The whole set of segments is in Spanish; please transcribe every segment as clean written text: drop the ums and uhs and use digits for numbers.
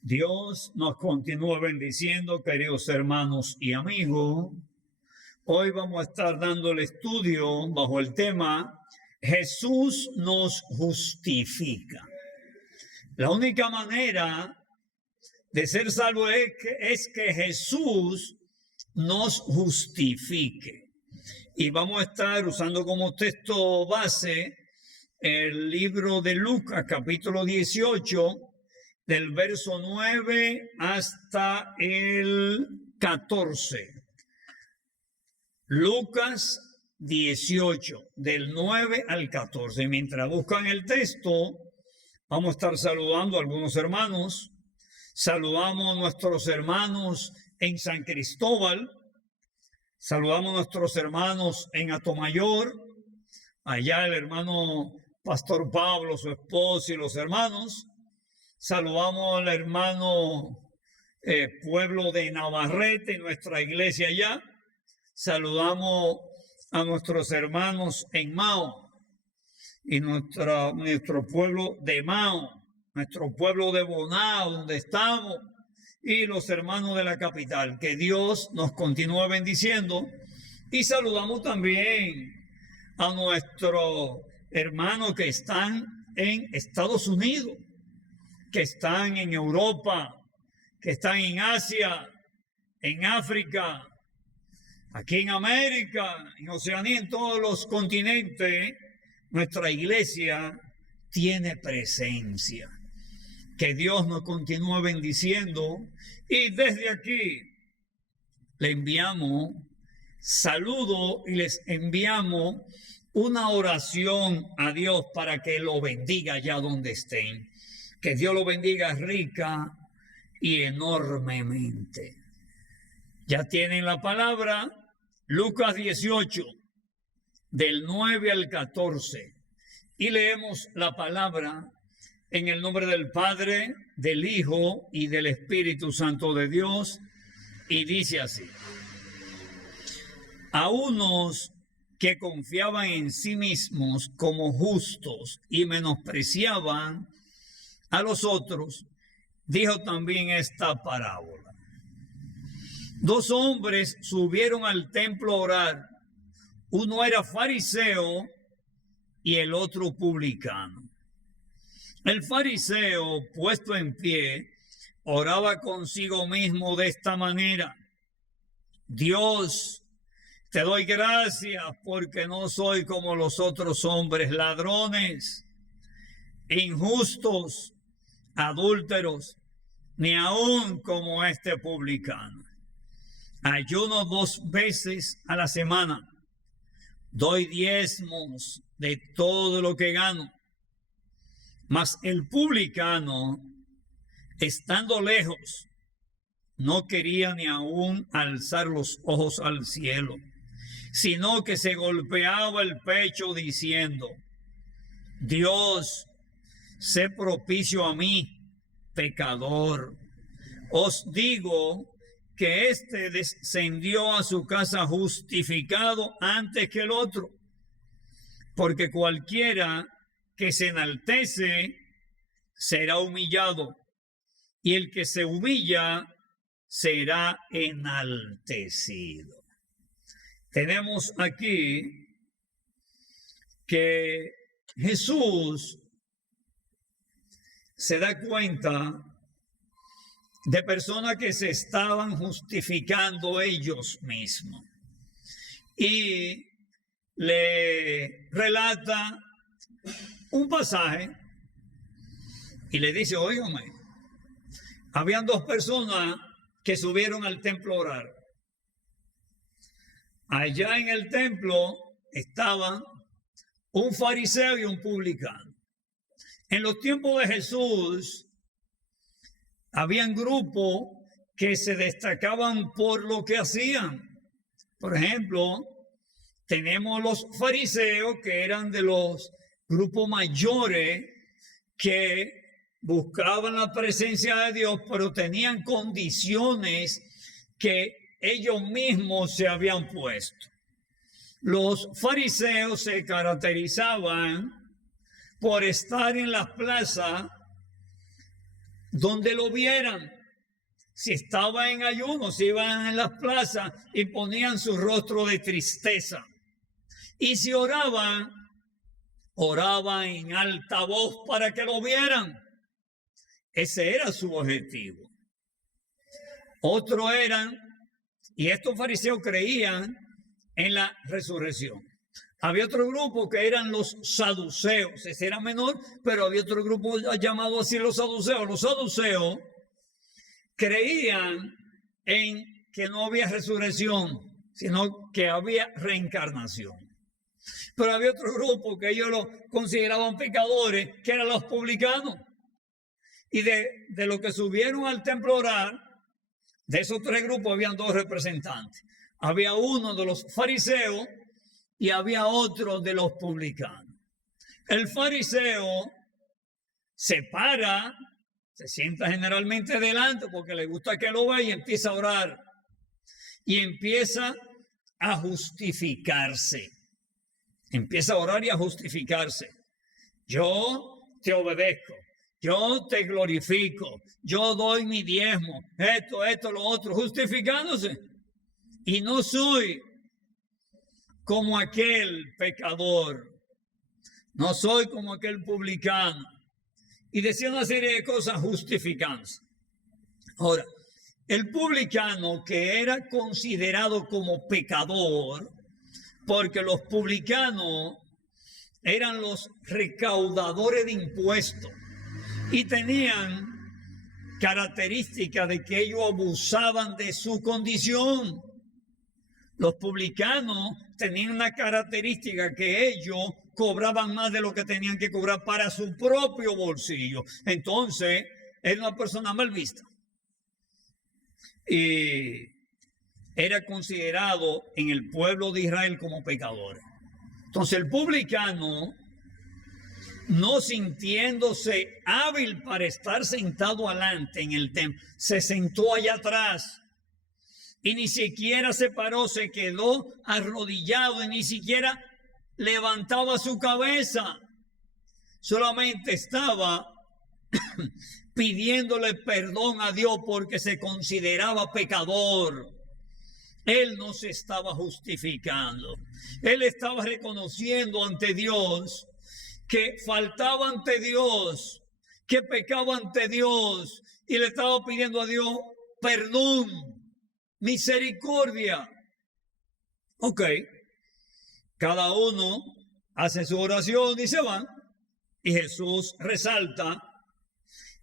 Dios nos continúa bendiciendo, queridos hermanos y amigos. Hoy vamos a estar dando el estudio bajo el tema Jesús nos justifica. La única manera de ser salvo es que Jesús nos justifique. Y vamos a estar usando como texto base el libro de Lucas, capítulo 18, del verso 9 hasta el 14. Lucas 18, del 9 al 14. Mientras buscan el texto, vamos a estar saludando a algunos hermanos. Saludamos a nuestros hermanos en San Cristóbal. Saludamos a nuestros hermanos en Atomayor. Allá el hermano Pastor Pablo, su esposa y los hermanos. Saludamos al hermano pueblo de Navarrete, nuestra iglesia allá. Saludamos a nuestros hermanos en Mao y nuestro pueblo de Mao, nuestro pueblo de Bonao, donde estamos, y los hermanos de la capital. Que Dios nos continúe bendiciendo. Y saludamos también a nuestros hermanos que están en Estados Unidos, que están en Europa, que están en Asia, en África, aquí en América, en Oceanía, en todos los continentes. Nuestra iglesia tiene presencia. Que Dios nos continúe bendiciendo. Y desde aquí le enviamos saludo y les enviamos una oración a Dios para que lo bendiga allá donde estén. Que Dios lo bendiga rica y enormemente. Ya tienen la palabra, Lucas 18, del 9 al 14. Y leemos la palabra en el nombre del Padre, del Hijo y del Espíritu Santo de Dios. Y dice así: a unos que confiaban en sí mismos como justos y menospreciaban a los otros, dijo también esta parábola. Dos hombres subieron al templo a orar. Uno era fariseo y el otro publicano. El fariseo, puesto en pie, oraba consigo mismo de esta manera: Dios, te doy gracias porque no soy como los otros hombres, ladrones, injustos, adúlteros, ni aún como este publicano. Ayuno 2 veces a la semana, doy diezmos de todo lo que gano. Mas el publicano, estando lejos, no quería ni aún alzar los ojos al cielo, sino que se golpeaba el pecho diciendo: Dios, sé propicio a mí, pecador. Os digo que éste descendió a su casa justificado antes que el otro, porque cualquiera que se enaltece será humillado, y el que se humilla será enaltecido. Tenemos aquí que Jesús se da cuenta de personas que se estaban justificando ellos mismos y le relata un pasaje y le dice: óigame, habían dos personas que subieron al templo a orar. Allá en el templo estaban un fariseo y un publicano. En los tiempos de Jesús habían grupos que se destacaban por lo que hacían. Por ejemplo, tenemos los fariseos, que eran de los grupos mayores que buscaban la presencia de Dios, pero tenían condiciones que ellos mismos se habían puesto. Los fariseos se caracterizaban por estar en las plazas donde lo vieran. Si estaba en ayuno, se iban en las plazas y ponían su rostro de tristeza. Y si oraban, oraban en alta voz para que lo vieran. Ese era su objetivo. Otro eran, y estos fariseos creían en la resurrección. Había otro grupo que eran los saduceos. Ese era menor, pero había otro grupo llamado así los saduceos. Los saduceos creían en que no había resurrección, sino que había reencarnación. Pero había otro grupo que ellos lo consideraban pecadores, que eran los publicanos. Y de los que subieron al templo a orar, de esos tres grupos habían dos representantes. Había uno de los fariseos y había otro de los publicanos. El fariseo se para, se sienta generalmente delante porque le gusta que lo vea y empieza a orar. Y empieza a justificarse. Empieza a orar y a justificarse. Yo te obedezco. Yo te glorifico. Yo doy mi diezmo. Esto, lo otro. Justificándose. Y no soy como aquel pecador. No soy como aquel publicano. Y decía una serie de cosas justificándose. Ahora, el publicano que era considerado como pecador, porque los publicanos eran los recaudadores de impuestos y tenían características de que ellos abusaban de su condición. Los publicanos tenían una característica que ellos cobraban más de lo que tenían que cobrar para su propio bolsillo. Entonces, era una persona mal vista. Y era considerado en el pueblo de Israel como pecador. Entonces, el publicano, no sintiéndose hábil para estar sentado adelante en el templo, se sentó allá atrás. Y ni siquiera se paró, se quedó arrodillado y ni siquiera levantaba su cabeza. Solamente estaba pidiéndole perdón a Dios porque se consideraba pecador. Él no se estaba justificando. Él estaba reconociendo ante Dios que faltaba ante Dios, que pecaba ante Dios y le estaba pidiendo a Dios perdón, misericordia. Ok, cada uno hace su oración y se van. Y Jesús resalta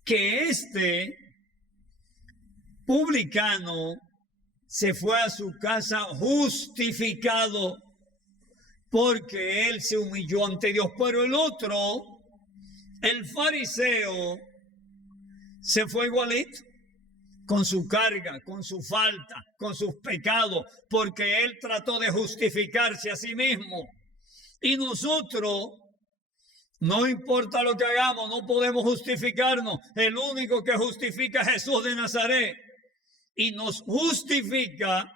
que este publicano se fue a su casa justificado porque él se humilló ante Dios. Pero el otro, el fariseo, se fue igualito, con su carga, con su falta, con sus pecados, porque él trató de justificarse a sí mismo. Y nosotros, no importa lo que hagamos, no podemos justificarnos. El único que justifica es Jesús de Nazaret. Y nos justifica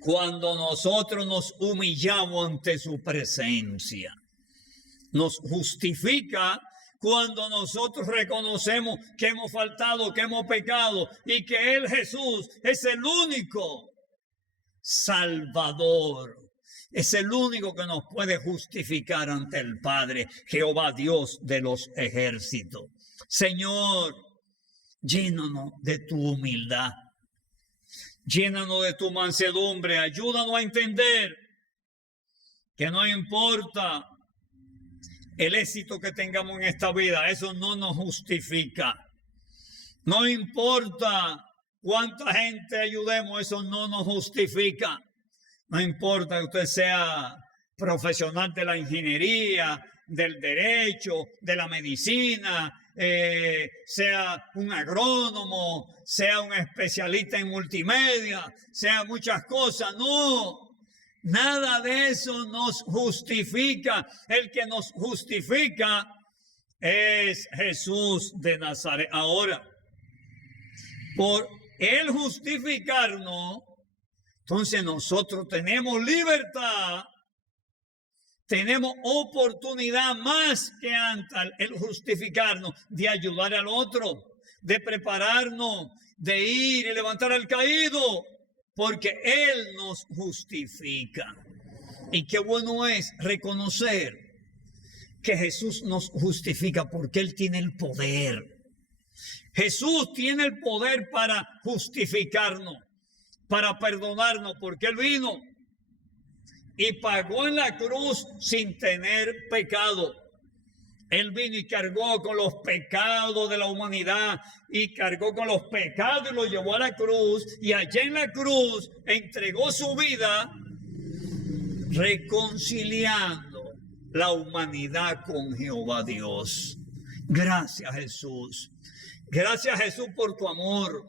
cuando nosotros nos humillamos ante su presencia. Nos justifica cuando nosotros reconocemos que hemos faltado, que hemos pecado y que Él, Jesús, es el único Salvador. Es el único que nos puede justificar ante el Padre, Jehová Dios de los ejércitos. Señor, llénanos de tu humildad. Llénanos de tu mansedumbre. Ayúdanos a entender que no importa el éxito que tengamos en esta vida, eso no nos justifica. No importa cuánta gente ayudemos, eso no nos justifica. No importa que usted sea profesional de la ingeniería, del derecho, de la medicina, sea un agrónomo, sea un especialista en multimedia, sea muchas cosas. No, nada de eso nos justifica. El que nos justifica es Jesús de Nazaret. Ahora, por Él justificarnos, entonces nosotros tenemos libertad tenemos oportunidad más que antes el justificarnos, de ayudar al otro, de prepararnos, de ir y levantar al caído, porque Él nos justifica. Y qué bueno es reconocer que Jesús nos justifica porque Él tiene el poder. Jesús tiene el poder para justificarnos, para perdonarnos, porque Él vino y pagó en la cruz sin tener pecado. Él vino y cargó con los pecados de la humanidad y cargó con los pecados y los llevó a la cruz, y allá en la cruz entregó su vida reconciliando la humanidad con Jehová Dios. Gracias, Jesús. Gracias, Jesús, por tu amor.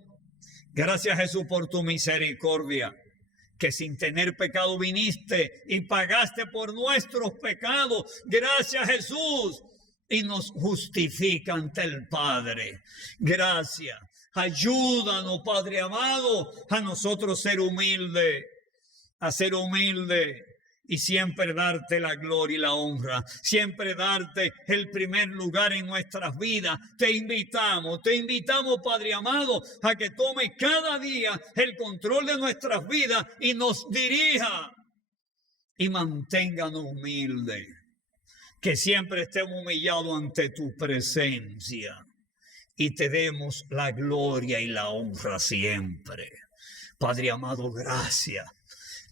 Gracias, Jesús, por tu misericordia, que sin tener pecado viniste y pagaste por nuestros pecados. Gracias, Jesús. Y nos justifica ante el Padre. Gracias. Ayúdanos, Padre amado, a nosotros ser humildes, a ser humildes y siempre darte la gloria y la honra, siempre darte el primer lugar en nuestras vidas. Te invitamos, Padre amado, a que tome cada día el control de nuestras vidas y nos dirija y manténganos humildes. Que siempre estemos humillados ante tu presencia y te demos la gloria y la honra siempre. Padre amado, gracias.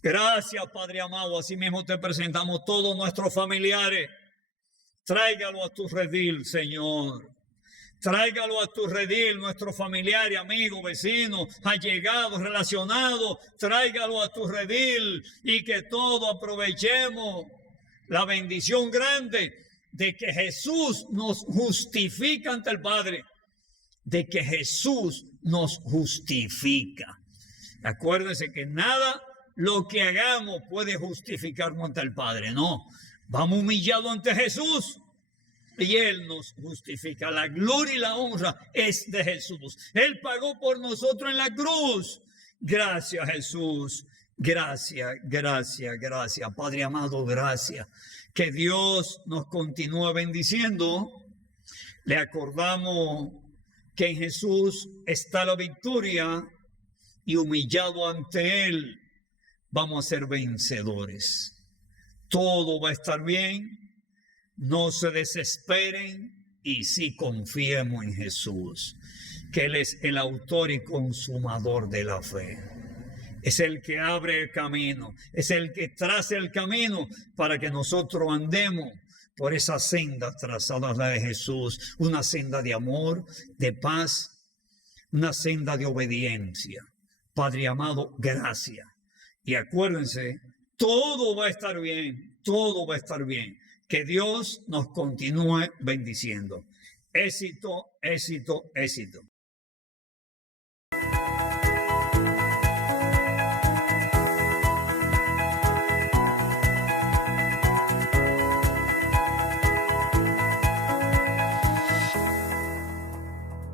Gracias, Padre amado. Así mismo te presentamos todos nuestros familiares. Tráigalo a tu redil, Señor. Tráigalo a tu redil, nuestros familiares, amigos, vecinos, allegados, relacionados. Tráigalo a tu redil y que todos aprovechemos la bendición grande de que Jesús nos justifica ante el Padre, de que Jesús nos justifica. Acuérdense que nada lo que hagamos puede justificarnos ante el Padre, no. Vamos humillados ante Jesús y Él nos justifica. La gloria y la honra es de Jesús. Él pagó por nosotros en la cruz. Gracias, Jesús. Gracias, gracias, gracias. Padre amado, gracias. Que Dios nos continúe bendiciendo. Le acordamos que en Jesús está la victoria y humillado ante Él vamos a ser vencedores. Todo va a estar bien. No se desesperen y sí confiemos en Jesús, que Él es el autor y consumador de la fe. Es el que abre el camino, es el que traza el camino para que nosotros andemos por esa senda trazada la de Jesús, una senda de amor, de paz, una senda de obediencia. Padre amado, gracias. Y acuérdense, todo va a estar bien, todo va a estar bien. Que Dios nos continúe bendiciendo. Éxito, éxito, éxito.